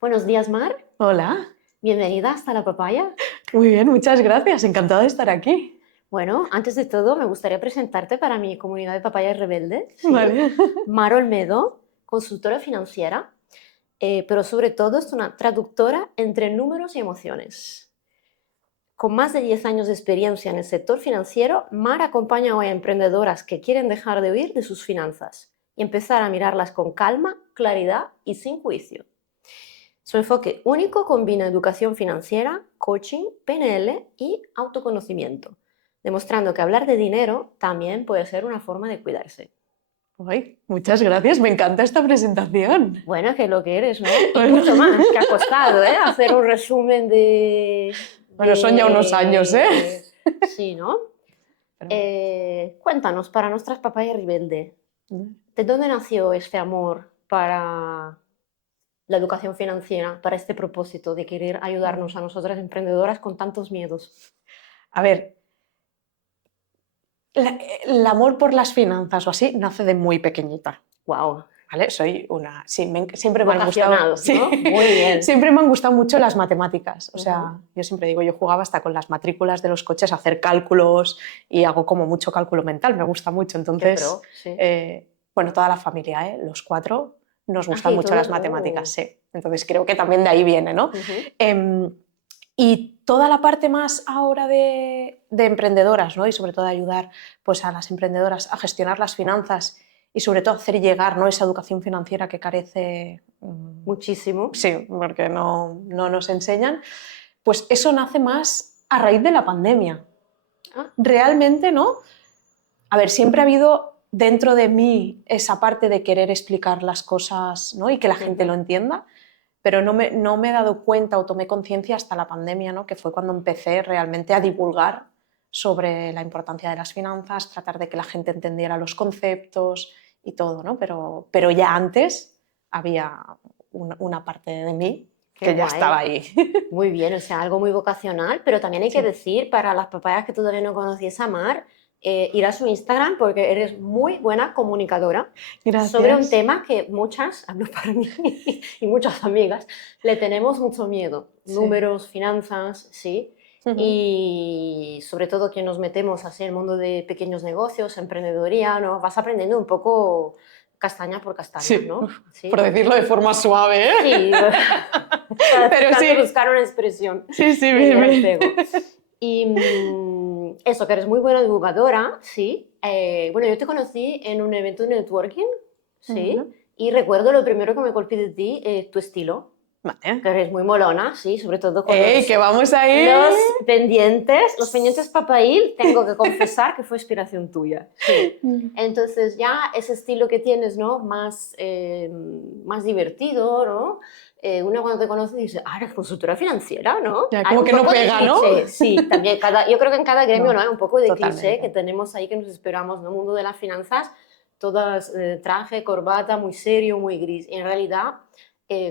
Buenos días, Mar. Hola, Bienvenida hasta La Papaya. muy bien, muchas gracias, encantada de estar aquí. Bueno, antes de todo, me gustaría presentarte para mi comunidad de papayas rebelde, ¿sí? Vale. Mar Olmedo, consultora financiera, pero sobre todo es una traductora entre números y emociones. Con más de 10 años de experiencia en el sector financiero, Mar acompaña hoy a emprendedoras que quieren dejar de huir de sus finanzas y empezar a mirarlas con calma, claridad y sin juicio. Su enfoque único combina educación financiera, coaching, PNL y autoconocimiento, demostrando que hablar de dinero también puede ser una forma de cuidarse. Ay, muchas gracias, me encanta esta presentación. Bueno, que lo que eres, ¿no? Y Bueno, mucho más, que ha costado, ¿eh? Hacer un resumen bueno, son ya unos años, ¿eh? Sí, ¿no? Pero Cuéntanos, para nuestras papayas rebelde, bueno. ¿de dónde nació este amor para la educación financiera, para este propósito de querer ayudarnos a nosotras emprendedoras con tantos miedos? A ver, el amor por las finanzas o así nace de muy pequeñita, Wow, ¿vale? Soy una... Sí, siempre me han gustado... vocacionados, Sí, ¿no? Muy bien. siempre me han gustado mucho las matemáticas. O Ujú. sea, yo siempre digo, yo jugaba hasta con las matrículas de los coches a hacer cálculos y hago como mucho cálculo mental, me gusta mucho. Qué Entonces, pro, sí. bueno, toda la familia, los cuatro, nos Ah, gustan sí, mucho todos. las matemáticas, sí. Entonces creo que también de ahí viene, ¿no? Ujú. Em, y toda la parte más ahora de emprendedoras, ¿no? Y sobre todo de ayudar pues, a las emprendedoras a gestionar las finanzas y sobre todo hacer llegar, ¿no? Esa educación financiera que carece, Muchísimo. sí, porque no nos enseñan, pues eso nace más a raíz de la pandemia. Ah, Realmente, ¿no? A ver, siempre ha habido dentro de mí esa parte de querer explicar las cosas, ¿no? Y que la gente lo ujú. entienda, pero no me he dado cuenta o tomé conciencia hasta la pandemia, ¿no? Que fue cuando empecé realmente a divulgar sobre la importancia de las finanzas, tratar de que la gente entendiera los conceptos y todo, ¿no? Pero ya antes había una parte de mí Qué que ya estaba guay. ahí. Muy bien, o sea, algo muy vocacional, pero también hay que Sí, decir para las papayas que todavía no conocías a Mar, ir a su Instagram porque eres muy buena comunicadora sobre un gracias. tema que muchas, hablo para mí y muchas amigas, le tenemos mucho miedo. Sí. Números, finanzas, sí. Ujú. Y sobre todo que nos metemos así en el mundo de pequeños negocios, emprendedoría, ¿no? Vas aprendiendo un poco castaña por castaña, Sí, ¿no? por Sí. decirlo de forma suave, ¿eh? Sí, estaba Pero tratando de sí, buscar una expresión sí, sí, que bien, diera el bien. pego. Y eso, que eres muy buena divulgadora, sí. Bueno, yo te conocí en un evento de networking, sí. Bueno, Y recuerdo lo primero que me colpí de ti, tu estilo, que vale. eres muy molona, sí, sobre todo con ¡Ey, que vamos ahí! los pendientes papail, tengo que confesar que fue inspiración tuya, sí. Mm. Entonces ya ese estilo que tienes, ¿no? Más divertido, ¿no? Uno cuando te conoce dice, ah, eres consultora financiera, ¿no? Ya, Hay como un que no poco de pega, ¿no? cliché, sí, también yo creo que en cada gremio, ¿no? No, Hay un poco de cliché que totalmente. tenemos ahí que nos esperamos, ¿no? Mundo de las finanzas, todas traje, corbata, muy serio, muy gris. Y en realidad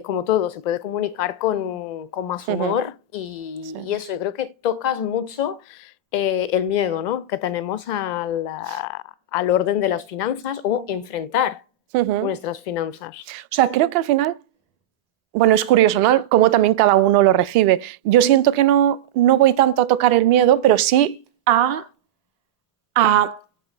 como todo, se puede comunicar con más Ujú. humor Sí. y eso, yo creo que tocas mucho el miedo, ¿no? Que tenemos al orden de las finanzas o enfrentar Ujú. nuestras finanzas. O sea, creo que al final, bueno, es curioso, ¿no? Cómo también cada uno lo recibe. Yo siento que no voy tanto a tocar el miedo, pero sí a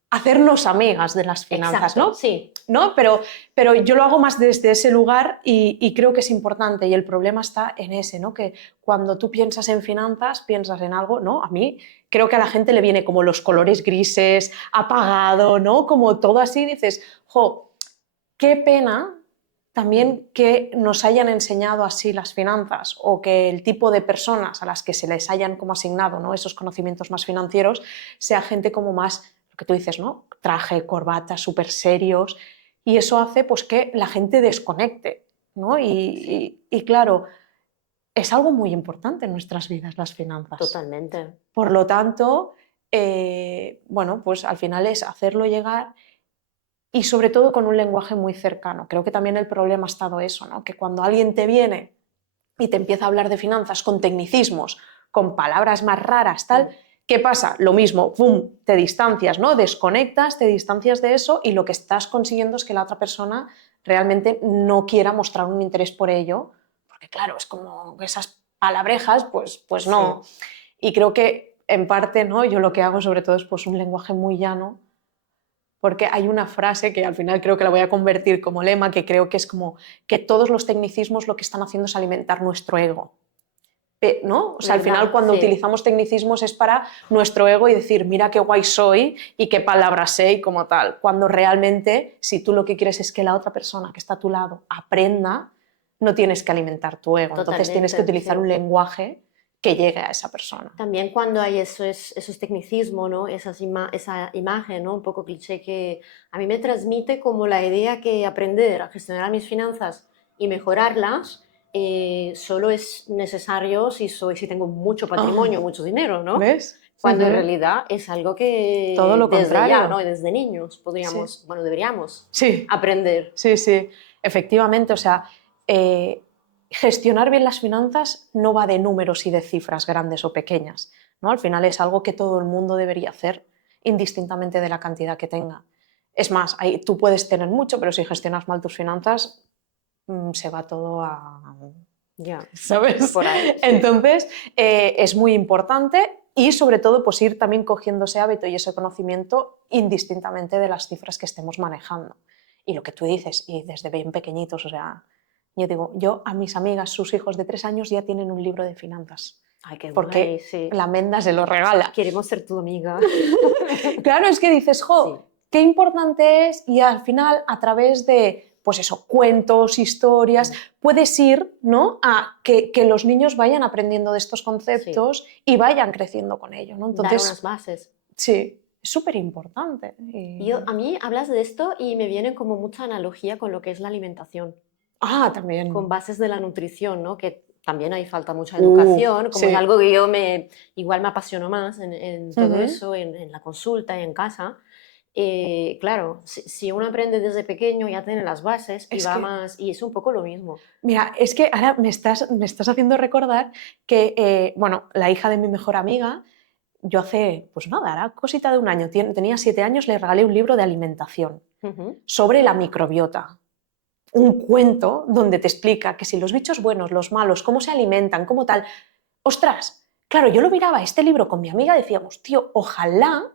hacernos amigas de las finanzas, Exacto, ¿no? sí. ¿No? Pero yo lo hago más desde ese lugar y creo que es importante y el problema está en ese, ¿no? Que cuando tú piensas en finanzas, piensas en algo, ¿no? A mí creo que a la gente le viene como los colores grises, apagado, ¿no? Como todo así, dices, jo, qué pena Mm. también que nos hayan enseñado así las finanzas o que el tipo de personas a las que se les hayan como asignado, ¿no? Esos conocimientos más financieros sea gente como más, lo que tú dices, ¿no? Traje, corbata, súper serios y eso hace pues que la gente desconecte, ¿no? Y claro, es algo muy importante en nuestras vidas las finanzas. Totalmente. Por lo tanto, bueno, pues al final es hacerlo llegar y sobre todo con un lenguaje muy cercano. Creo que también el problema ha estado eso, ¿no? Que cuando alguien te viene y te empieza a hablar de finanzas con tecnicismos, con palabras más raras, tal, Mm. ¿qué pasa? Lo mismo, ¡pum!, te distancias, ¿no? Desconectas, te distancias de eso y lo que estás consiguiendo es que la otra persona realmente no quiera mostrar un interés por ello, porque claro, es como esas palabrejas, pues no. Sí. Y creo que en parte, ¿no? Yo lo que hago sobre todo es pues un lenguaje muy llano, porque hay una frase que al final creo que la voy a convertir como lema, que creo que es como que todos los tecnicismos lo que están haciendo es alimentar nuestro ego, ¿no? O sea, al final cuando utilizamos tecnicismos es para nuestro ego y decir, mira qué guay soy y qué palabras sé y como tal, cuando realmente si tú lo que quieres es que la otra persona que está a tu lado aprenda, no tienes que alimentar tu ego. Totalmente, entonces tienes que utilizar un lenguaje que llegue a esa persona. También cuando hay esos tecnicismos, ¿no? Esa imagen, ¿no? Un poco cliché que a mí me transmite como la idea que aprender a gestionar mis finanzas y mejorarlas solo es necesario si tengo mucho patrimonio, mucho dinero, ¿no? ¿Ves? Cuando en realidad es algo que todo lo desde contrario. ya, ¿no? Desde niños podríamos, bueno, deberíamos aprender. Sí, sí, efectivamente, o sea, gestionar bien las finanzas no va de números y de cifras grandes o pequeñas, ¿no? Al final es algo que todo el mundo debería hacer, indistintamente de la cantidad que tenga. Es más, tú puedes tener mucho, pero si gestionas mal tus finanzas, se va todo a... Ya, ¿sabes? Por ahí, sí. Entonces, es muy importante y sobre todo pues ir también cogiendo ese hábito y ese conocimiento indistintamente de las cifras que estemos manejando. Y lo que tú dices, y desde bien pequeñitos, o sea, yo digo, yo a mis amigas, sus hijos de 3 años ya tienen un libro de finanzas. Ay, qué porque guay, sí. la Menda se lo regala. Queremos ser tu amiga. Claro, es que dices, jo, qué importante es, y al final a través de pues eso, cuentos, historias, puedes ir, ¿no?, a que los niños vayan aprendiendo de estos conceptos y vayan creciendo con ello, ¿no? Entonces, dar unas bases. Sí, es súper importante. A mí hablas de esto y me viene como mucha analogía con lo que es la alimentación. Ah, también. Con bases de la nutrición, ¿no? Que también ahí falta mucha educación, como es algo que yo igual me apasiono más en todo eso, en la consulta y en casa. Claro, si uno aprende desde pequeño ya tiene las bases y va más, y es un poco lo mismo. Mira, es que ahora me estás haciendo recordar que, bueno, la hija de mi mejor amiga, yo hace, pues nada, era cosita de un año, tenía 7 años, le regalé un libro de alimentación sobre la microbiota. Un cuento donde te explica que si los bichos buenos, los malos, cómo se alimentan, cómo tal. ¡Ostras! Claro, yo lo miraba este libro con mi amiga y decíamos, tío, ojalá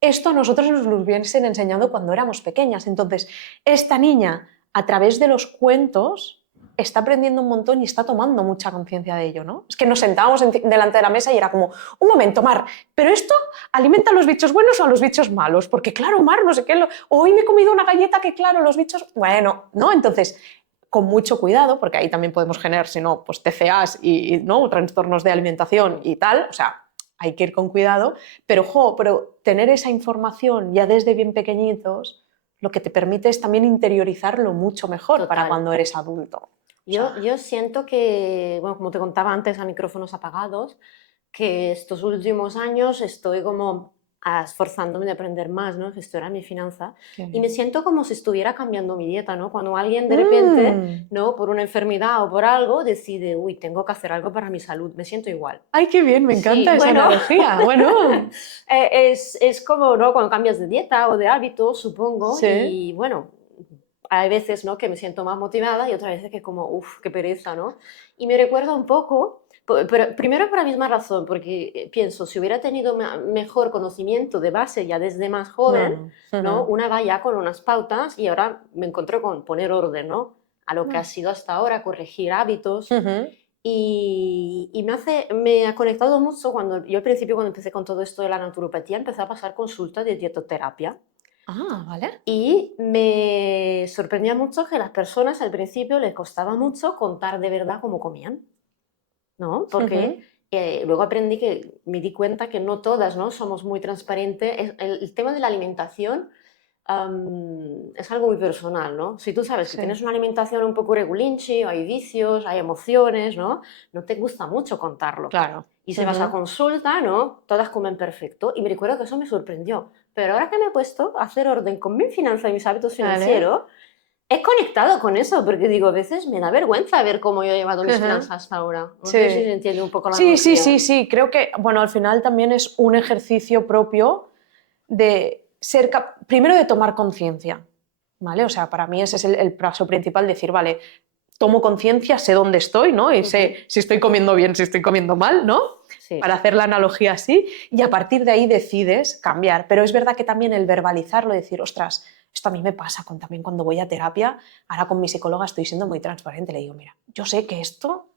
esto a nosotros nos lo hubiesen enseñado cuando éramos pequeñas. Entonces, esta niña, a través de los cuentos, está aprendiendo un montón y está tomando mucha conciencia de ello, ¿no? Es que nos sentábamos delante de la mesa y era como, un momento, Mar, ¿pero esto alimenta a los bichos buenos o a los bichos malos? Porque claro, Mar, no sé qué, hoy me he comido una galleta que claro, los bichos... Bueno, ¿no? Entonces, con mucho cuidado, porque ahí también podemos generar, si no, pues TCAs y ¿no?, trastornos de alimentación y tal, o sea, hay que ir con cuidado, pero tener esa información ya desde bien pequeñitos, lo que te permite es también interiorizarlo mucho mejor para cuando eres adulto. Yo siento que, bueno, como te contaba antes a micrófonos apagados, que estos últimos años estoy como esforzándome de aprender más, ¿no?, gestionar mi finanza, y me siento como si estuviera cambiando mi dieta, ¿no? Cuando alguien de repente, ¿no?, por una enfermedad o por algo, decide, uy, tengo que hacer algo para mi salud, me siento igual. ¡Ay, qué bien! Me encanta esa analogía. Bueno. Es como, ¿no?, cuando cambias de dieta o de hábito, supongo, y bueno, hay veces, ¿no?, que me siento más motivada y otras veces que como, uff, qué pereza, ¿no? Y me recuerda un poco, pero primero por la misma razón, porque pienso, si hubiera tenido mejor conocimiento de base ya desde más joven, ¿no?, una va ya con unas pautas y ahora me encuentro con poner orden, ¿no?, a lo que ha sido hasta ahora, corregir hábitos. Y me ha conectado mucho cuando yo al principio, cuando empecé con todo esto de la naturopatía, empecé a pasar consultas de dietoterapia. Ah, vale. Y me sorprendía mucho que a las personas al principio les costaba mucho contar de verdad cómo comían, ¿no? Porque luego me di cuenta que no todas, ¿no?, somos muy transparentes. El tema de la alimentación es algo muy personal, ¿no? Si tú sabes que tienes una alimentación un poco regulinchi, hay vicios, hay emociones, ¿no? No te gusta mucho contarlo. Claro. Y si vas a consulta, ¿no?, todas comen perfecto. Y me recuerdo que eso me sorprendió. Pero ahora que me he puesto a hacer orden con mi finanza y mis hábitos financieros, he conectado con eso, porque digo, a veces me da vergüenza ver cómo yo he llevado mis finanzas hasta ahora. No sé si se entiende un poco la analogía. Sí. Creo que, bueno, al final también es un ejercicio propio de ser primero de tomar conciencia, ¿vale? O sea, para mí ese es el paso principal, decir, vale, tomo conciencia, sé dónde estoy, ¿no? Y sé si estoy comiendo bien, si estoy comiendo mal, ¿no? Sí. Para hacer la analogía así, y a partir de ahí decides cambiar. Pero es verdad que también el verbalizarlo, decir, ostras, esto a mí me pasa también cuando voy a terapia, ahora con mi psicóloga estoy siendo muy transparente, le digo, mira, yo sé que esto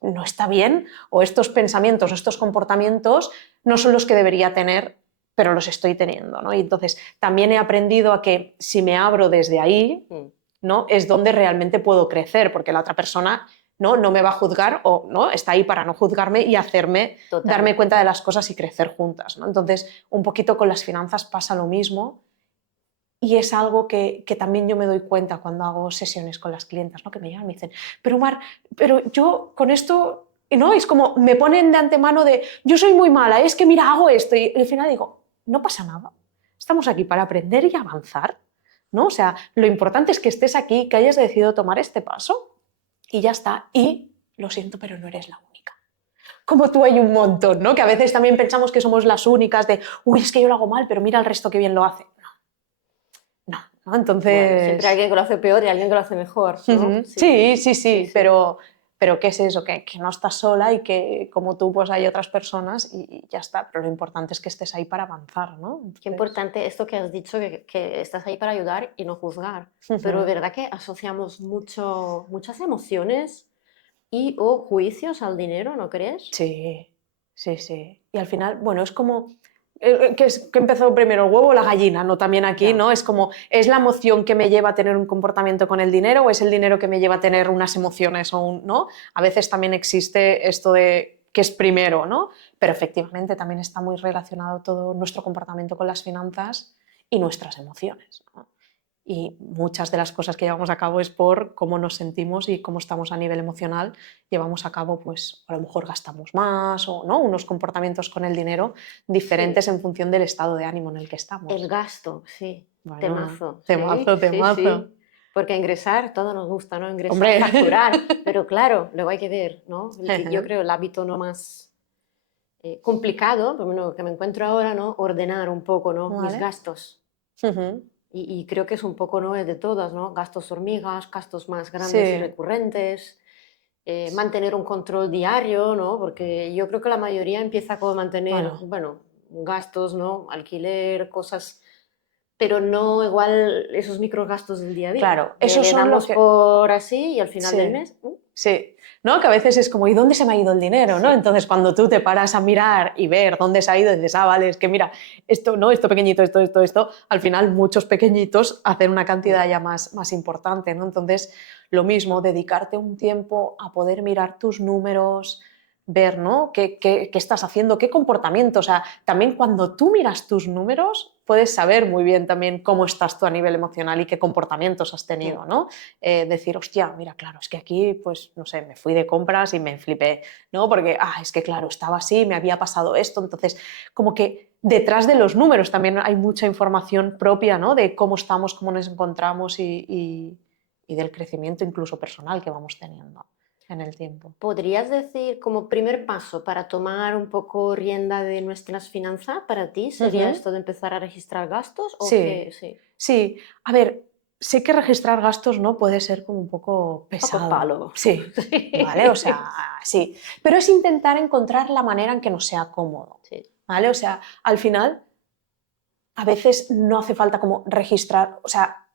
no está bien, o estos pensamientos o estos comportamientos no son los que debería tener, pero los estoy teniendo, ¿no? Y entonces también he aprendido a que si me abro desde ahí, ¿no? Es donde realmente puedo crecer, porque la otra persona no me va a juzgar o no está ahí para no juzgarme y hacerme darme cuenta de las cosas y crecer juntas, ¿no? Entonces, un poquito con las finanzas pasa lo mismo. Y es algo que también yo me doy cuenta cuando hago sesiones con las clientas, ¿no? Que me llegan y me dicen, pero Mar, pero yo con esto, ¿no? Es como, me ponen de antemano de, yo soy muy mala, es que mira, hago esto. Y al final digo, no pasa nada, estamos aquí para aprender y avanzar, ¿no? O sea, lo importante es que estés aquí, que hayas decidido tomar este paso y ya está. Y lo siento, pero no eres la única. Como tú hay un montón, ¿no? Que a veces también pensamos que somos las únicas de, uy, es que yo lo hago mal, pero mira el resto que bien lo hace. ¿No? Entonces... Bueno, siempre hay alguien que lo hace peor y alguien que lo hace mejor, ¿no? Sí. Pero ¿qué es eso? Que no estás sola y que como tú pues hay otras personas y ya está. Pero lo importante es que estés ahí para avanzar, ¿no? Entonces... Qué importante esto que has dicho, que estás ahí para ayudar y no juzgar. Pero es verdad que asociamos muchas emociones y o juicios al dinero, ¿no crees? Sí. Y al final, bueno, es como... que empezó primero el huevo o la gallina, ¿no? También aquí, Ya. ¿no? Es como, ¿es la emoción que me lleva a tener un comportamiento con el dinero o es el dinero que me lleva a tener unas emociones ¿no? A veces también existe esto de que es primero, ¿no? Pero efectivamente también está muy relacionado todo nuestro comportamiento con las finanzas y nuestras emociones, ¿no? Y muchas de las cosas que llevamos a cabo es por cómo nos sentimos y cómo estamos a nivel emocional. Llevamos a cabo, pues a lo mejor gastamos más o ¿no? Unos comportamientos con el dinero diferentes en función del estado de ánimo en el que estamos. El gasto, sí. Bueno, Temazo. temazo. Sí. Porque ingresar, todo nos gusta, ¿no? Ingresar, Hombre. facturar. Pero claro, luego hay que ver, ¿no? Yo creo el hábito no más complicado, por lo menos que me encuentro ahora, ¿no? Ordenar un poco, ¿no? Mis gastos. Y creo que es un poco, ¿no? De todas, ¿no? Gastos hormigas, gastos más grandes y recurrentes, mantener un control diario, ¿no? Porque yo creo que la mayoría empieza con mantener, bueno, gastos, ¿no? Alquiler, cosas, pero no igual esos microgastos del día a día. Claro, esos le son damos los que... por así y al final del mes... Sí, ¿no? Que a veces es como, ¿y dónde se me ha ido el dinero? ¿no? Sí. Entonces, cuando tú te paras a mirar y ver dónde se ha ido, dices, ah, vale, es que mira, esto, ¿no? Esto pequeñito, esto, al final muchos pequeñitos hacen una cantidad ya más importante, ¿no? Entonces, lo mismo, dedicarte un tiempo a poder mirar tus números, ver, ¿no? ¿Qué estás haciendo? ¿Qué comportamiento? O sea, también cuando tú miras tus números, puedes saber muy bien también cómo estás tú a nivel emocional y qué comportamientos has tenido, ¿no? Decir, hostia, mira, claro, es que aquí, pues, no sé, me fui de compras y me flipé, ¿no? Porque, es que, claro, estaba así, me había pasado esto, entonces, como que detrás de los números también hay mucha información propia, ¿no? De cómo estamos, cómo nos encontramos y del crecimiento incluso personal que vamos teniendo en el tiempo. ¿Podrías decir como primer paso para tomar un poco rienda de nuestras finanzas para ti sería esto de empezar a registrar gastos? ¿O Sí. A ver, sé que registrar gastos no puede ser como un poco pesado. Un poco palo. Sí, ¿vale? O sea, sí. Pero es intentar encontrar la manera en que nos sea cómodo, ¿vale? O sea, al final, a veces no hace falta como registrar, o sea,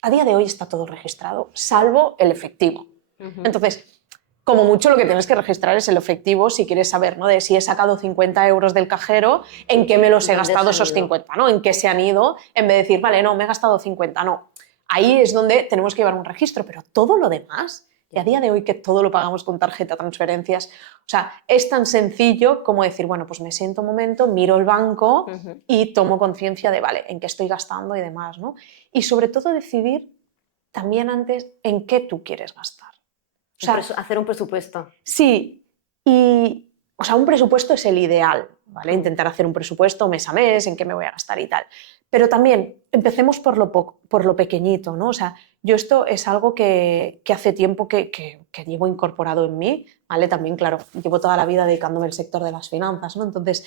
a día de hoy está todo registrado, salvo el efectivo. Entonces, como mucho lo que tienes que registrar es el efectivo si quieres saber, ¿no? De si he sacado 50 euros del cajero, en qué me los he gastado esos 50, ¿no? En qué se han ido, en vez de decir, vale, no, me he gastado 50, no. Ahí es donde tenemos que llevar un registro, pero todo lo demás, y a día de hoy que todo lo pagamos con tarjeta, transferencias, o sea, es tan sencillo como decir, bueno, pues me siento un momento, miro el banco y tomo conciencia de, vale, en qué estoy gastando y demás, ¿no? Y sobre todo decidir también antes en qué tú quieres gastar. O sea, hacer un presupuesto. Sí, y o sea, un presupuesto es el ideal, ¿vale? Intentar hacer un presupuesto mes a mes, en qué me voy a gastar y tal. Pero también empecemos por lo pequeñito, ¿no? O sea, yo esto es algo que hace tiempo que llevo incorporado en mí, ¿vale? También, claro, llevo toda la vida dedicándome al sector de las finanzas, ¿no? Entonces,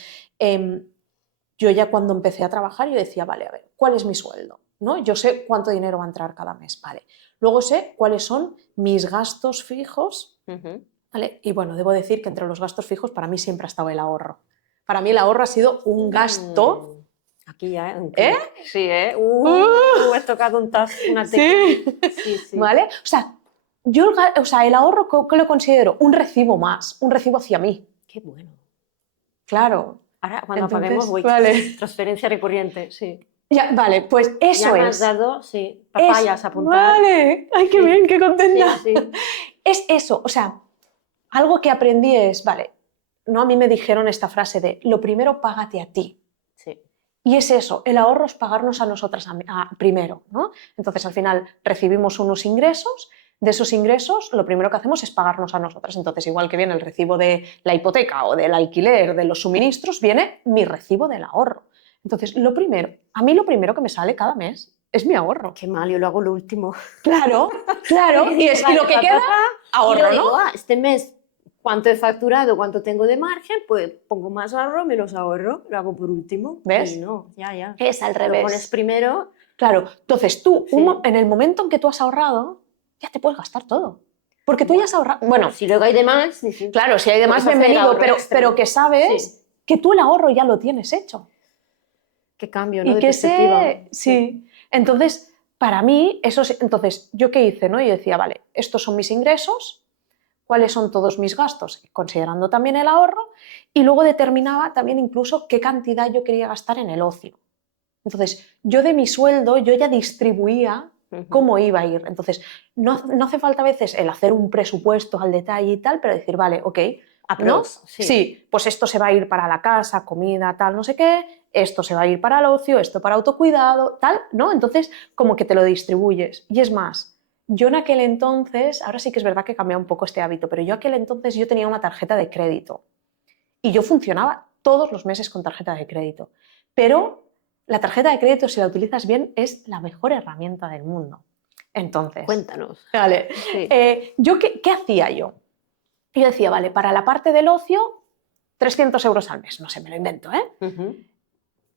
yo ya cuando empecé a trabajar, yo decía, vale, a ver, ¿cuál es mi sueldo? ¿No? Yo sé cuánto dinero va a entrar cada mes, vale. Luego sé cuáles son mis gastos fijos, Ujú. ¿vale? Y bueno, debo decir que entre los gastos fijos para mí siempre ha estado el ahorro. Para mí el ahorro ha sido un gasto. Aquí ya, un ¿Eh? clic. Sí, ¿eh? He tocado una tecla. Sí, Sí, sí. ¿vale? O sea, el ahorro, ¿qué lo considero? Un recibo más, un recibo hacia mí. Qué bueno. Claro. Ahora, cuando Entonces, apaguemos, voy. vale. Transferencia recurrente, sí. Ya, vale, pues Ya eso me has es. dado, sí, papayas a apuntar. Vale. Ay, qué Sí, bien, qué contenta. sí, sí. Es eso, o sea, algo que aprendí es, vale, no a mí me dijeron esta frase de lo primero págate a ti. Sí. Y es eso, el ahorro es pagarnos a nosotras primero, ¿no? Entonces al final recibimos unos ingresos, de esos ingresos lo primero que hacemos es pagarnos a nosotras. Entonces igual que viene el recibo de la hipoteca o del alquiler, de los suministros, viene mi recibo del ahorro. Entonces a mí lo primero que me sale cada mes es mi ahorro. Qué mal, yo lo hago lo último. Claro, claro, y lo que queda, Y ahorro, yo ¿no? digo, este mes, ¿cuánto he facturado? ¿Cuánto tengo de margen? Pues pongo más ahorro, menos ahorro, lo hago por último. ¿Ves? Y no, ya. Es al Lo revés. pones primero. Claro, entonces tú, Sí. en el momento en que tú has ahorrado, ya te puedes gastar todo. Porque tú ya has ahorrado. Bueno, Si luego hay de más, sí. claro, si hay de más, Puedes hacer bienvenido, ahorro extra. pero que sabes Sí. que tú el ahorro ya lo tienes hecho. Qué cambio, ¿no? Y De que perspectiva. sí. Entonces, para mí, entonces, ¿yo qué hice? ¿No? Yo decía, vale, estos son mis ingresos, cuáles son todos mis gastos, considerando también el ahorro, y luego determinaba también incluso qué cantidad yo quería gastar en el ocio. Entonces, yo de mi sueldo, yo ya distribuía cómo iba a ir. Entonces, no hace falta a veces el hacer un presupuesto al detalle y tal, pero decir, vale, ok, ¿no? Sí, pues esto se va a ir para la casa, comida, tal, no sé qué, esto se va a ir para el ocio, esto para autocuidado, tal, ¿no? Entonces, como que te lo distribuyes. Y es más, yo en aquel entonces, ahora sí que es verdad que he cambiado un poco este hábito, pero yo aquel entonces yo tenía una tarjeta de crédito y yo funcionaba todos los meses con tarjeta de crédito. Pero la tarjeta de crédito, si la utilizas bien, es la mejor herramienta del mundo. Entonces, Cuéntanos. vale, Sí. ¿qué hacía yo? Yo decía, vale, para la parte del ocio, 300 euros al mes, no sé, me lo invento, ¿eh?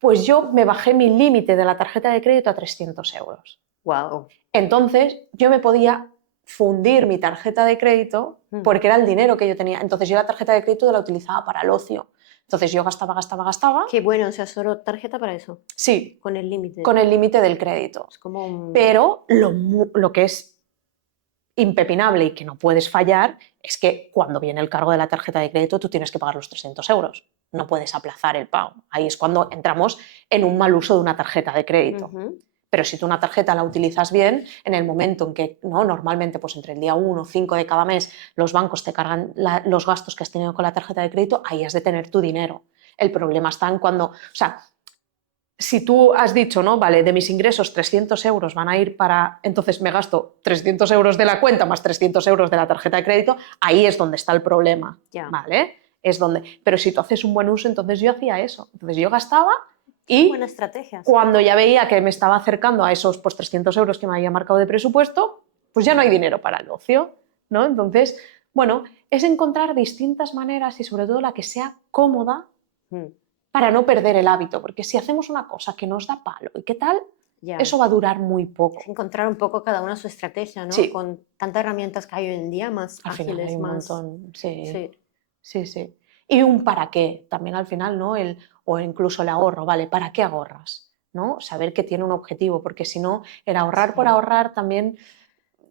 Pues yo me bajé mi límite de la tarjeta de crédito a 300 euros. Wow. Entonces, yo me podía fundir mi tarjeta de crédito porque era el dinero que yo tenía. Entonces, yo la tarjeta de crédito la utilizaba para el ocio. Entonces, yo gastaba. Qué bueno, o sea, solo tarjeta para eso. Sí. Con el límite. Con el límite del crédito. Es como un... Pero lo que es impepinable y que no puedes fallar es que cuando viene el cargo de la tarjeta de crédito tú tienes que pagar los 300 euros. No puedes aplazar el pago. Ahí es cuando entramos en un mal uso de una tarjeta de crédito. Pero si tú una tarjeta la utilizas bien, en el momento en que, ¿no? Normalmente pues entre el día 1 o 5 de cada mes los bancos te cargan los gastos que has tenido con la tarjeta de crédito, ahí has de tener tu dinero. El problema está en cuando, o sea, si tú has dicho, ¿no? Vale, de mis ingresos 300 euros van a ir para, entonces me gasto 300 euros de la cuenta más 300 euros de la tarjeta de crédito, ahí es donde está el problema, ¿vale? Es donde, pero si tú haces un buen uso, entonces yo hacía eso. Entonces yo gastaba y buena estrategia. Cuando ya veía que me estaba acercando a esos pues, 300 euros que me había marcado de presupuesto, pues ya no hay dinero para el ocio, ¿no? Entonces, bueno, es encontrar distintas maneras y sobre todo la que sea cómoda para no perder el hábito, porque si hacemos una cosa que nos da palo y qué tal, eso va a durar muy poco. Es encontrar un poco cada una su estrategia, ¿no? Sí. Con tantas herramientas que hay hoy en día, más al ágiles, final hay un más... montón, sí. Y un para qué, también al final, ¿no? O incluso el ahorro, ¿vale? ¿Para qué ahorras? ¿No? Saber que tiene un objetivo, porque si no, el ahorrar por ahorrar también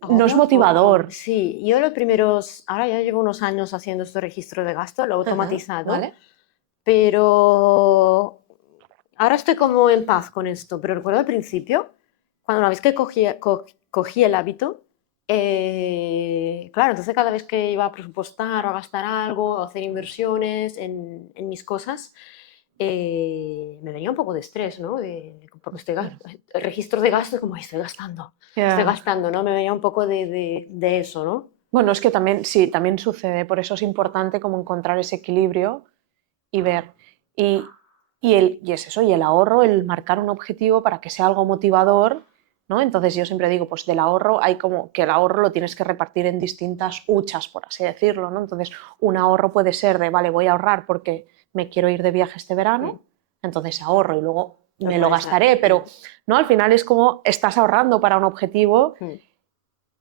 no es motivador. Poco. Sí, yo los primeros, ahora ya llevo unos años haciendo este registro de gasto, lo he automatizado, ¿vale? Pero ahora estoy como en paz con esto, pero recuerdo al principio, cuando una vez que cogí el hábito, claro, entonces cada vez que iba a presupuestar o a gastar algo, o a hacer inversiones en mis cosas, me venía un poco de estrés, ¿no? Porque el registro de gasto es como, estoy gastando, ¿no? Me venía un poco de eso, ¿no? Bueno, es que también, sí, también sucede, por eso es importante como encontrar ese equilibrio y ver. Y es eso, y el ahorro, el marcar un objetivo para que sea algo motivador, ¿no? Entonces yo siempre digo, pues del ahorro hay como que el ahorro lo tienes que repartir en distintas huchas, por así decirlo, ¿no? Entonces un ahorro puede ser de, vale, voy a ahorrar porque me quiero ir de viaje este verano, entonces ahorro y luego me lo gastaré, pero ¿no? Al final es como estás ahorrando para un objetivo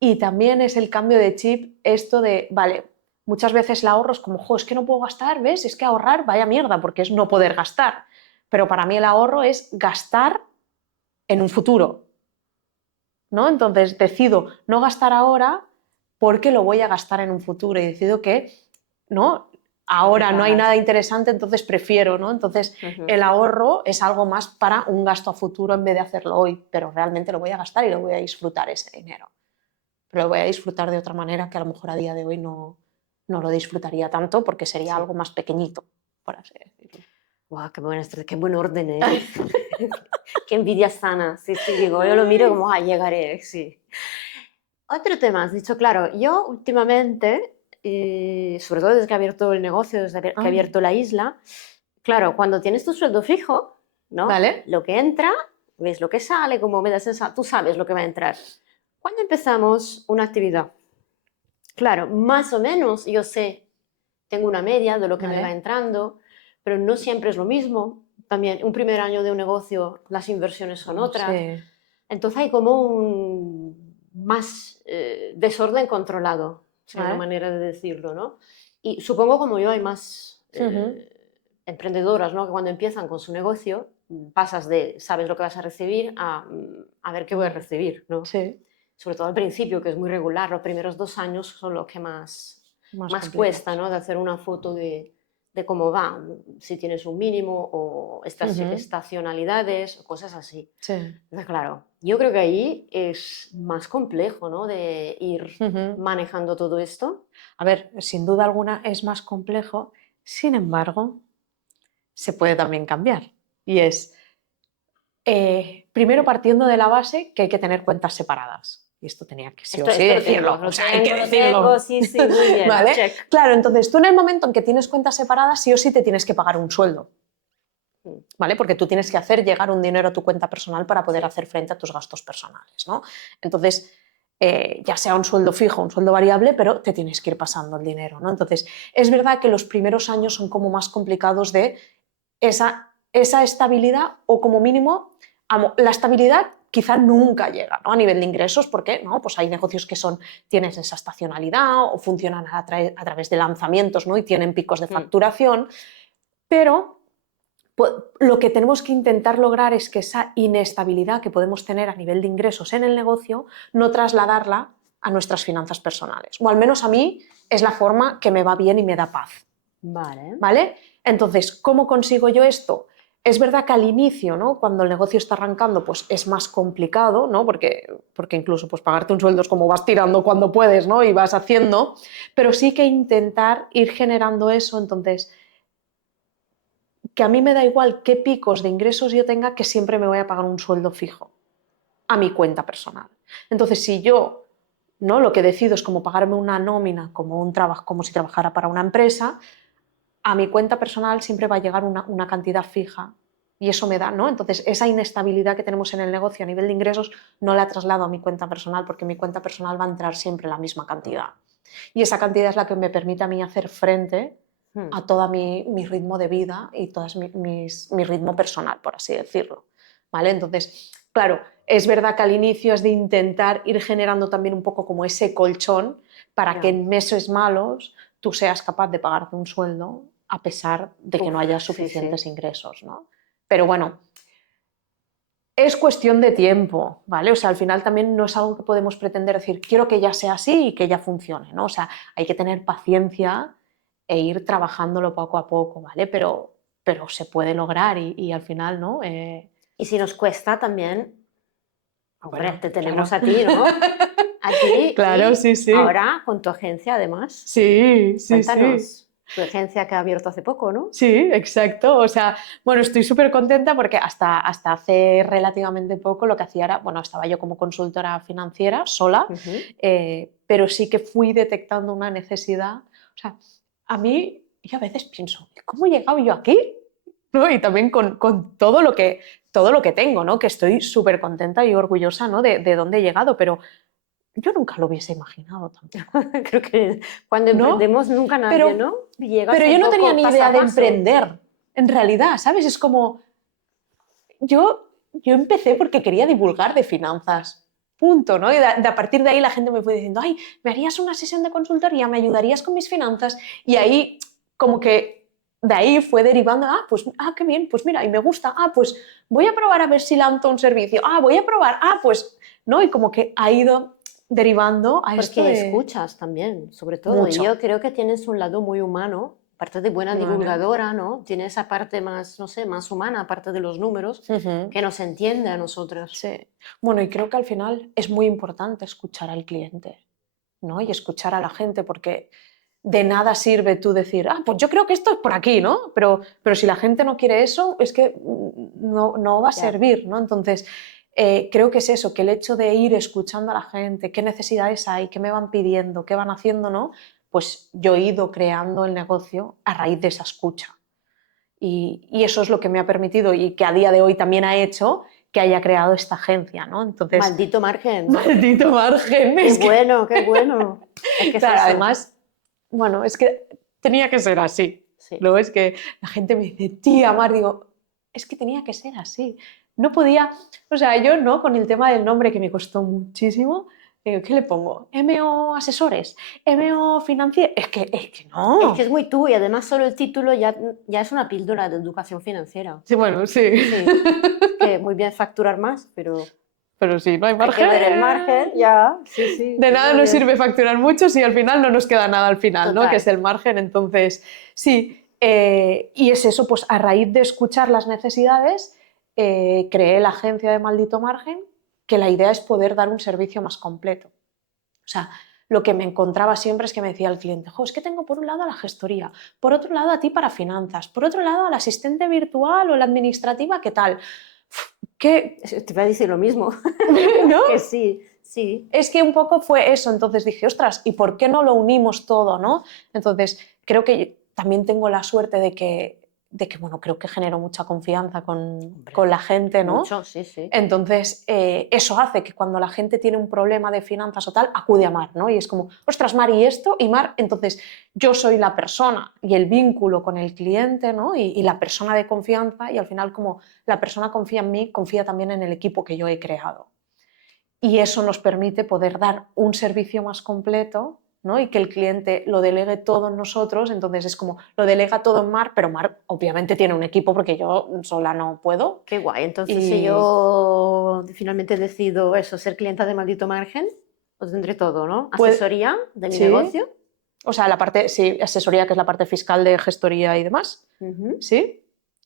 Y también es el cambio de chip esto de, vale, muchas veces el ahorro es como, jo, es que no puedo gastar, ¿ves? Es que ahorrar, vaya mierda, porque es no poder gastar. Pero para mí el ahorro es gastar en un futuro, ¿no? Entonces decido no gastar ahora porque lo voy a gastar en un futuro y decido que, ¿no? Ahora no hay nada interesante, entonces prefiero, ¿no? Entonces el ahorro es algo más para un gasto a futuro en vez de hacerlo hoy, pero realmente lo voy a gastar y lo voy a disfrutar ese dinero. Pero lo voy a disfrutar de otra manera que a lo mejor a día de hoy no lo disfrutaría tanto porque sería algo más pequeñito, por así decirlo. Guau, qué buen orden, ¿eh? Qué envidia sana. Sí, sí, digo, yo lo miro como, llegaré, sí. Otro tema, has dicho, claro, yo últimamente, sobre todo desde que he abierto el negocio, desde que he abierto la isla, claro, cuando tienes tu sueldo fijo, ¿no? ¿Vale? Lo que entra, ves lo que sale, como me da sensación, tú sabes lo que va a entrar. Cuando empezamos una actividad, claro, más o menos yo sé, tengo una media de lo que me va entrando, pero no siempre es lo mismo. También un primer año de un negocio, las inversiones son otras. Sí. Entonces hay como un más desorden controlado, si hay una manera de decirlo, ¿no? Y supongo como yo hay más emprendedoras, ¿no? Que cuando empiezan con su negocio pasas de sabes lo que vas a recibir a ver qué voy a recibir, ¿no? Sí. Sobre todo al principio, que es muy regular, los primeros 2 años son los que más cuesta, ¿no? De hacer una foto de cómo va, si tienes un mínimo o estacionalidades, cosas así. Sí. Entonces, claro, yo creo que ahí es más complejo, ¿no? De ir manejando todo esto. A ver, sin duda alguna es más complejo, sin embargo, se puede también cambiar. Y es, primero partiendo de la base que hay que tener cuentas separadas. Y esto tenía que sí o sí decirlo. Lo tengo, sí, muy bien. ¿Vale? Check. Claro, entonces tú en el momento en que tienes cuentas separadas, sí o sí te tienes que pagar un sueldo. ¿Vale? Porque tú tienes que hacer llegar un dinero a tu cuenta personal para poder hacer frente a tus gastos personales, ¿no? Entonces, ya sea un sueldo fijo, un sueldo variable, pero te tienes que ir pasando el dinero, ¿no? Entonces, es verdad que los primeros años son como más complicados de esa estabilidad o como mínimo la estabilidad quizá nunca llega, ¿no? A nivel de ingresos, porque ¿no? Pues hay negocios que tienen esa estacionalidad o funcionan a través de lanzamientos, ¿no? Y tienen picos de facturación, pero lo que tenemos que intentar lograr es que esa inestabilidad que podemos tener a nivel de ingresos en el negocio no trasladarla a nuestras finanzas personales, o al menos a mí es la forma que me va bien y me da paz. ¿Vale? Entonces, ¿cómo consigo yo esto? Es verdad que al inicio, ¿no? Cuando el negocio está arrancando, pues es más complicado, ¿no? Porque incluso pues, pagarte un sueldo es como vas tirando cuando puedes, ¿no? Y vas haciendo, pero sí que intentar ir generando eso. Entonces, que a mí me da igual qué picos de ingresos yo tenga, que siempre me voy a pagar un sueldo fijo a mi cuenta personal. Entonces, si yo, ¿no? Lo que decido es como pagarme una nómina, como un trabajo, como si trabajara para una empresa, a mi cuenta personal siempre va a llegar una cantidad fija y eso me da, ¿no? Entonces, esa inestabilidad que tenemos en el negocio a nivel de ingresos no la traslado a mi cuenta personal porque en mi cuenta personal va a entrar siempre la misma cantidad. Y esa cantidad es la que me permite a mí hacer frente a todo mi ritmo de vida y todo mi ritmo personal, por así decirlo. ¿Vale? Entonces, claro, es verdad que al inicio es de intentar ir generando también un poco como ese colchón para que en meses malos tú seas capaz de pagarte un sueldo a pesar de que no haya suficientes ingresos, ¿no? Pero bueno, es cuestión de tiempo, ¿vale? O sea, al final también no es algo que podemos pretender decir, quiero que ya sea así y que ya funcione, ¿no? O sea, hay que tener paciencia e ir trabajándolo poco a poco, ¿vale? Pero se puede lograr y al final, ¿no? Y si nos cuesta también, hombre, bueno, te tenemos claro. a ti, ¿no? A ti. Claro, y sí, sí. Ahora con tu agencia, además. Sí, sí, Cuéntanos. sí. Tu agencia que ha abierto hace poco, ¿no? Sí, exacto. O sea, bueno, estoy súper contenta porque hasta hace relativamente poco lo que hacía era, bueno, estaba yo como consultora financiera sola, pero sí que fui detectando una necesidad. O sea, a mí, yo a veces pienso, ¿cómo he llegado yo aquí? ¿No? Y también con todo lo que tengo, ¿no? Que estoy súper contenta y orgullosa, ¿no? de dónde he llegado, pero yo nunca lo hubiese imaginado tampoco. Creo que cuando emprendemos nunca nadie, ¿no? Pero yo no tenía ni idea de emprender, en realidad, ¿sabes? Es como, yo empecé porque quería divulgar de finanzas punto, ¿no? Y a partir de ahí la gente me fue diciendo, ay, ¿me harías una sesión de consultoría? ¿Me ayudarías con mis finanzas? Y ahí como que de ahí fue derivando, pues, qué bien, pues mira, y me gusta, pues voy a probar a ver si lanzo un servicio, voy a probar, pues, ¿no? Y como que ha ido derivando a esto Porque de... escuchas también, sobre todo. Y Mucho. yo creo que tienes un lado muy humano, aparte de buena Vale. divulgadora, ¿no? Tiene esa parte más, no sé, más humana, aparte de los números, que nos entiende a nosotros. Sí. Bueno, y creo que al final es muy importante escuchar al cliente, ¿no? Y escuchar a la gente, porque de nada sirve tú decir, pues yo creo que esto es por aquí, ¿no? Pero si la gente no quiere eso, es que no va a servir, ¿no? Entonces, creo que es eso, que el hecho de ir escuchando a la gente, qué necesidades hay, qué me van pidiendo, qué van haciendo, ¿no? Pues yo he ido creando el negocio a raíz de esa escucha. Y eso es lo que me ha permitido y que a día de hoy también ha hecho que haya creado esta agencia, ¿no? Entonces, Maldito margen. Maldito margen. Qué bueno, qué bueno. Es que claro, es eso. además, bueno, es que tenía que ser así. Sí. ¿No? Es que la gente me dice, tía Mar, digo, es que tenía que ser así. No podía, o sea, yo no, con el tema del nombre que me costó muchísimo, ¿qué le pongo? ¿MO Asesores? ¿MO Financiero? Es que no. Es que es muy tú y además solo el título ya es una píldora de educación financiera. Sí, bueno, sí. Sí, que muy bien facturar más, pero sí, no hay margen. hay que ver el margen, ya. Sí, sí. De nada nos sirve facturar mucho si al final no nos queda nada al final, ¿no? Que es el margen. Entonces, sí, y es eso, pues a raíz de escuchar las necesidades, creé la agencia de Maldito Margen, que la idea es poder dar un servicio más completo. O sea, lo que me encontraba siempre es que me decía el cliente, es que tengo por un lado a la gestoría, por otro lado a ti para finanzas, por otro lado al asistente virtual o la administrativa, ¿qué tal? Te iba a decir lo mismo, ¿no? Que sí, sí. Es que un poco fue eso, entonces dije, ostras, ¿y por qué no lo unimos todo, no? Entonces, creo que también tengo la suerte de que bueno, creo que genero mucha confianza con la gente, ¿no? Mucho, sí, sí. Entonces, eso hace que cuando la gente tiene un problema de finanzas o tal, acude a Mar, ¿no? Y es como, ostras, Mar, ¿y esto? Y Mar, entonces, yo soy la persona y el vínculo con el cliente, ¿no? Y la persona de confianza, y al final, como la persona confía en mí, confía también en el equipo que yo he creado. Y eso nos permite poder dar un servicio más completo, ¿no? Y que el cliente lo delegue todo en nosotros. Entonces es como, lo delega todo en Mar, pero Mar obviamente tiene un equipo porque yo sola no puedo. Qué guay. Entonces, si yo finalmente decido eso, ser clienta de Maldito Margen, pues tendré todo, ¿no? Asesoría de mi negocio. O sea, la parte, sí, asesoría, que es la parte fiscal de gestoría y demás. Sí.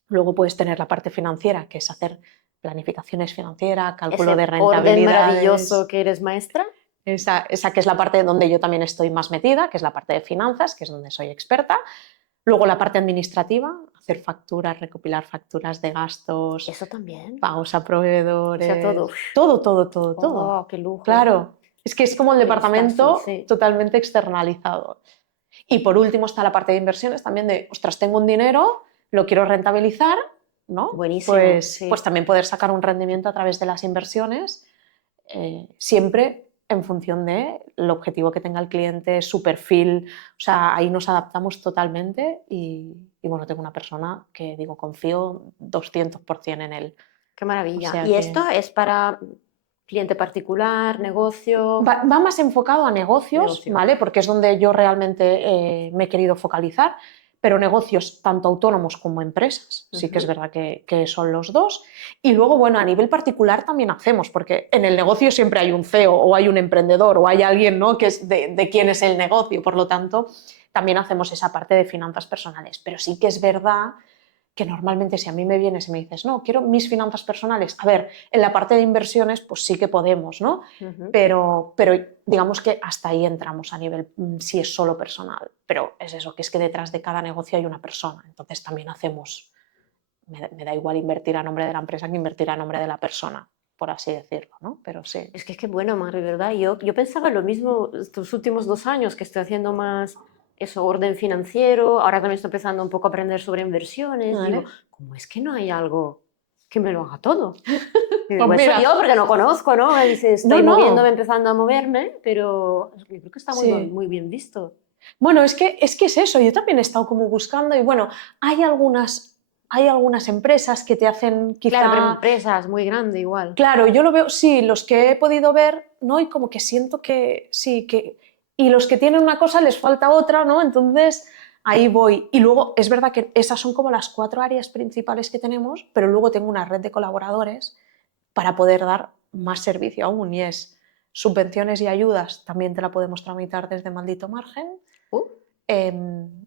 Luego puedes tener la parte financiera, que es hacer planificaciones financieras, cálculo de rentabilidad. Orden maravilloso que eres maestra. Esa que es la parte donde yo también estoy más metida, que es la parte de finanzas, que es donde soy experta. Luego la parte administrativa, hacer facturas, recopilar facturas de gastos. Eso también. Pagos a proveedores. O sea, todo. Todo. Oh, qué lujo. Claro. Es que es como el departamento totalmente externalizado. Y por último está la parte de inversiones también de, ostras, tengo un dinero, lo quiero rentabilizar, ¿no? Buenísimo. Pues también poder sacar un rendimiento a través de las inversiones, siempre en función del objetivo que tenga el cliente, su perfil. O sea, ahí nos adaptamos totalmente y bueno, tengo una persona que digo, confío 200% en él. Qué maravilla. O sea, ¿y esto es para cliente particular, negocio? Va más enfocado a negocios, ¿vale? Porque es donde yo realmente me he querido focalizar, pero negocios tanto autónomos como empresas, sí que es verdad que son los dos. Y luego, bueno, a nivel particular también hacemos, porque en el negocio siempre hay un CEO o hay un emprendedor o hay alguien, ¿no?, que es de quién es el negocio, por lo tanto, también hacemos esa parte de finanzas personales. Pero sí que es verdad que normalmente si a mí me vienes y me dices, no, quiero mis finanzas personales, a ver, en la parte de inversiones pues sí que podemos, ¿no? Pero digamos que hasta ahí entramos a nivel, si es solo personal, pero es eso, que es que detrás de cada negocio hay una persona, entonces también hacemos, me da igual invertir a nombre de la empresa que invertir a nombre de la persona, por así decirlo, ¿no? Pero sí. Es que bueno, Mari, ¿verdad? Yo pensaba lo mismo estos últimos 2 años, que estoy haciendo más eso, orden financiero, ahora también estoy empezando un poco a aprender sobre inversiones. Vale. Digo, ¿cómo es que no hay algo que me lo haga todo? Digo, pues eso yo, porque no conozco, ¿no? Estoy moviéndome, empezando a moverme, pero yo creo que está muy bien visto. Bueno, es que es eso, yo también he estado como buscando y bueno, hay algunas hay algunas empresas que te hacen quizá... Claro, pero empresas muy grande igual. Claro, yo lo veo, sí, los que he podido ver, ¿no? Y como que siento que sí, que... Y los que tienen una cosa les falta otra, ¿no? Entonces, ahí voy. Y luego, es verdad que esas son como las 4 áreas principales que tenemos, pero luego tengo una red de colaboradores para poder dar más servicio aún, y es subvenciones y ayudas, también te la podemos tramitar desde Maldito Margen.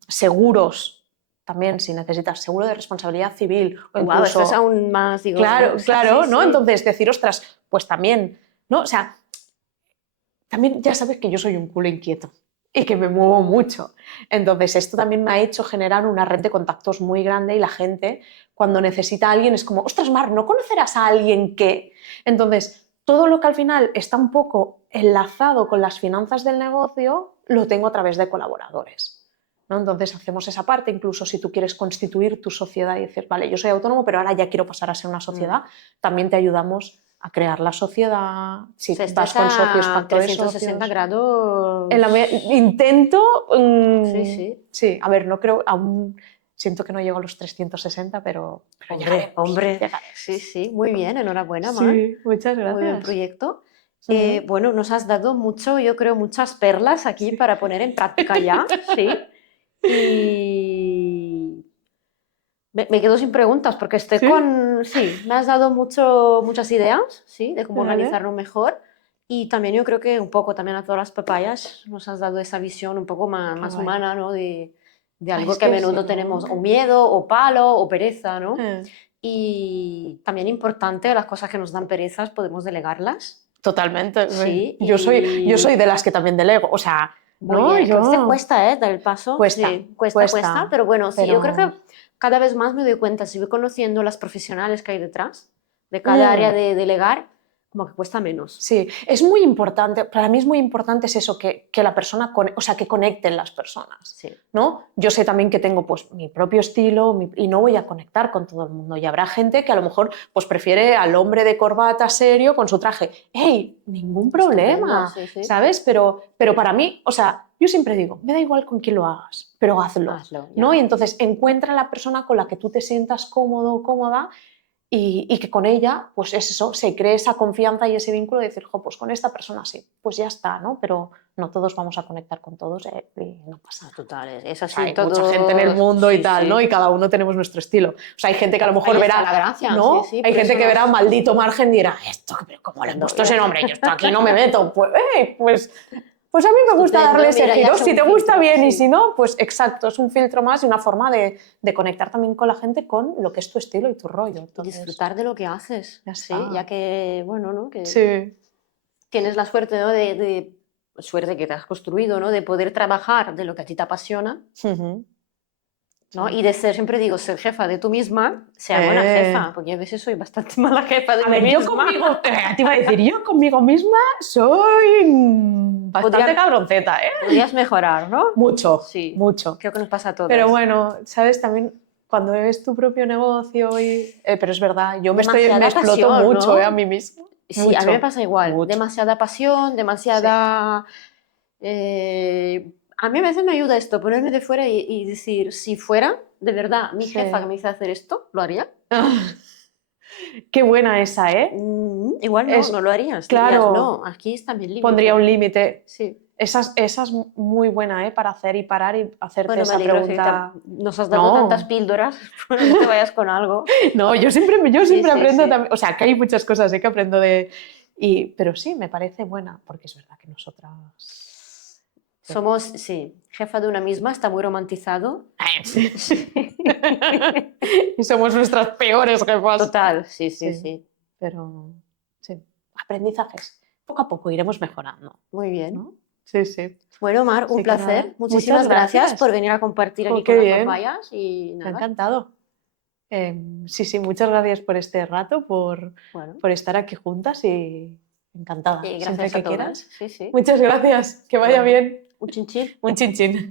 Seguros, también si necesitas seguro de responsabilidad civil o Wow, incluso... esto es aún más, digo, Claro, o sea, claro, sí, ¿no? sí. Entonces decir, ostras, pues también, ¿no? O sea, también ya sabes que yo soy un culo inquieto y que me muevo mucho. Entonces esto también me ha hecho generar una red de contactos muy grande, y la gente cuando necesita a alguien es como, ostras, Mar, ¿no conocerás a alguien que...? Entonces, todo lo que al final está un poco enlazado con las finanzas del negocio lo tengo a través de colaboradores, ¿no? Entonces hacemos esa parte, incluso si tú quieres constituir tu sociedad y decir, vale, yo soy autónomo, pero ahora ya quiero pasar a ser una sociedad, también te ayudamos a crear la sociedad, si vas con socios, factores 360 socios. grados. Intento, Sí, sí. sí, a ver, no creo, aún siento que no llego a los 360, pero Hombre, llegaremos. sí, sí, muy bien, enhorabuena, Mar. Sí, muchas Muy buen gracias. proyecto. Ujú. Bueno, nos has dado mucho, yo creo, muchas perlas aquí para poner en práctica ya, sí. Y me quedo sin preguntas porque estoy ¿Sí? con... Sí, me has dado muchas ideas, sí, de cómo Vale. organizarlo mejor. Y también yo creo que un poco también a todas las papayas nos has dado esa visión un poco más guay. humana, ¿no? De Ay, algo es que a que menudo sí, tenemos ¿no? o miedo, o palo, o pereza, ¿no? Eh, Y también importante, las cosas que nos dan perezas podemos delegarlas. Totalmente. Sí, Yo y soy de las que también delego, o sea, muy no, bien. Que a veces yo... cuesta, ¿eh? Dar el paso. Cuesta, Sí, cuesta, cuesta, pero bueno, sí, yo creo que pero... cada vez más me doy cuenta, si voy conociendo las profesionales que hay detrás de cada área Mm. de delegar, como que cuesta menos. Sí, es muy importante, para mí es muy importante es eso, que la persona, o sea, que conecten las personas, Sí. ¿no? Yo sé también que tengo pues mi propio estilo y no voy a conectar con todo el mundo, y habrá gente que a lo mejor pues prefiere al hombre de corbata serio con su traje. ¡Hey! Ningún problema, Estupendo, sí, sí. ¿sabes? Pero para mí, o sea, yo siempre digo, me da igual con quién lo hagas, pero hazlo, Hazlo, ¿no? ya. Y entonces encuentra la persona con la que tú te sientas cómodo o cómoda, y que con ella, pues es eso, se cree esa confianza y ese vínculo de decir, jo, pues con esta persona sí, pues ya está, ¿no? Pero no todos vamos a conectar con todos, y no pasa nada. Total, es O así sea, hay todo. mucha gente en el mundo y Sí, tal, sí. ¿no? Y cada uno tenemos nuestro estilo. O sea, hay gente que a lo mejor Ahí está verá, la gracia, ¿no? sí, sí, Hay por gente eso que verá nos... Maldito Margen y dirá, esto, pero ¿cómo le han puesto ese nombre? Yo esto aquí no me meto. Pues a mí me gusta Estupendo, darle ese mira, ya giro. sea Si un te gusta filtro, bien y sí. si no, pues exacto, es un filtro más y una forma de conectar también con la gente con lo que es tu estilo y tu rollo. Y Entonces, disfrutar de lo que haces, ya sí, está. ya que, bueno, ¿no? Que Sí. tienes la suerte, ¿no? Suerte que te has construido, ¿no? De poder trabajar de lo que a ti te apasiona, Ujú. ¿no? Sí. Y de ser, siempre digo, ser jefa de tú misma, sea buena Eh, jefa, porque a veces soy bastante mala jefa de A mí ver, yo misma. conmigo, te iba a decir, yo conmigo misma soy bastante Podría- cabronceta, ¿eh? Podrías mejorar, ¿no? Mucho, Sí, mucho. creo que nos pasa a Pero todas. bueno, sabes, también cuando es tu propio negocio pero es verdad, yo me Demasiada exploto pasión, mucho, a ¿no? mí misma. Sí, a mí me Mucho, pasa igual. mucho. Demasiada pasión, Sí. demasiada... a mí a veces me ayuda esto, ponerme de fuera y decir, si fuera de verdad mi jefa que Sí. me dice hacer esto, ¿lo haría? Qué buena esa, ¿eh? Igual no, no Es, lo harías. Dirías, claro, no, aquí está mi pondría límite. un límite. Sí. Esa es muy buena, ¿eh? Para hacer y parar y hacerte Bueno, me esa alegro que pregunta. nos has dado tantas No, píldoras. Bueno, que te vayas con algo. no, yo Sí, siempre sí, aprendo sí. también, o sea, que hay muchas cosas que aprendo pero sí, me parece buena, porque es verdad que nosotras... Somos, sí, jefa de una misma, está muy romantizado. Y somos nuestras peores jefas. Total, sí, sí, Sí, sí. pero sí, aprendizajes. Poco a poco iremos mejorando, Muy bien. ¿no? Sí, sí. Bueno, Mar, un Así que nada, placer. Muchísimas muchas gracias por gracias. venir a compartir Jo, aquí qué con las bien. papayas y Me ha nada. encantado. Sí, sí, muchas gracias por este rato, Bueno, por estar aquí juntas y encantada. y Siempre gracias a que todas. quieras. Sí, sí. Muchas gracias. Que vaya Bueno, bien. un chinchín. Un chin chin.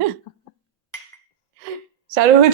Salud.